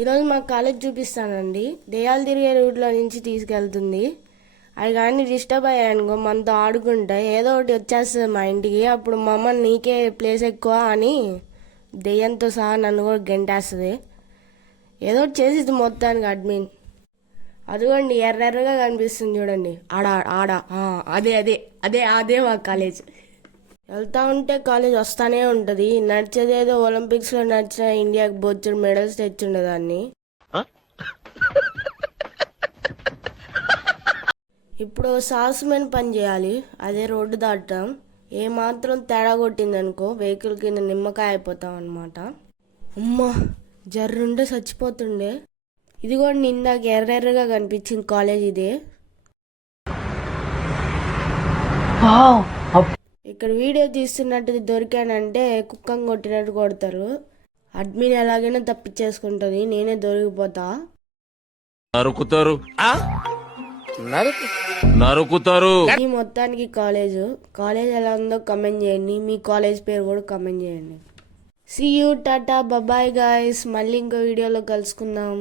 ఈరోజు మా కాలేజ్ చూపిస్తానండి. దెయ్యాలు తిరిగే రూట్లో నుంచి తీసుకెళ్తుంది. అవి కానీ డిస్టర్బ్ అయ్యానుకో మనతో ఆడుకుంటే ఏదో ఒకటి వచ్చేస్తుంది మా ఇంటికి. అప్పుడు మా అమ్మ నీకే ప్లేస్ ఎక్కువ అని దెయ్యంతో సహా నన్ను కూడా గెంటేస్తుంది. ఏదో ఒకటి చేసిద్ది మొత్తానికి అడ్మిన్. అదిగోండి ఎర్రెర్రగా కనిపిస్తుంది చూడండి. ఆడ ఆడ అదే అదే అదే అదే మా కాలేజ్. వెళ్తా ఉంటే కాలేజ్ వస్తానే ఉంటుంది. నడిచేదేదో ఒలింపిక్స్లో నడిచిన ఇండియాకి బొచ్చుడు మెడల్స్ తెచ్చుండేదాన్ని. ఇప్పుడు సాహసమైన పని చేయాలి, అదే రోడ్డు దాటడం. ఏమాత్రం తేడా కొట్టిందనుకో వెహికల్ కింద నిమ్మకాయ అయిపోతాం అనమాట. అమ్మా జర్రుంటే చచ్చిపోతుండే. ఇది కూడా ఇందాక ఎర్రెర్రగా కనిపించింది కాలేజ్ ఇదే. ఇక్కడ వీడియో తీస్తున్నట్టు దొరికానంటే కుక్కను కొట్టినట్టు కొడతారు. అడ్మిన్ ఎలాగైనా తప్పించేసుకుంటుంది, నేనే దొరికిపోతా. నరుకుతారు. ఈ మొత్తానికి కాలేజ్ ఎలా ఉందో కమెంట్ చేయండి. మీ కాలేజ్ పేరు కూడా కమెంట్ చేయండి. See you, tata, bye guys. మళ్ళీ ఇంకో వీడియోలో కలుసుకుందాం.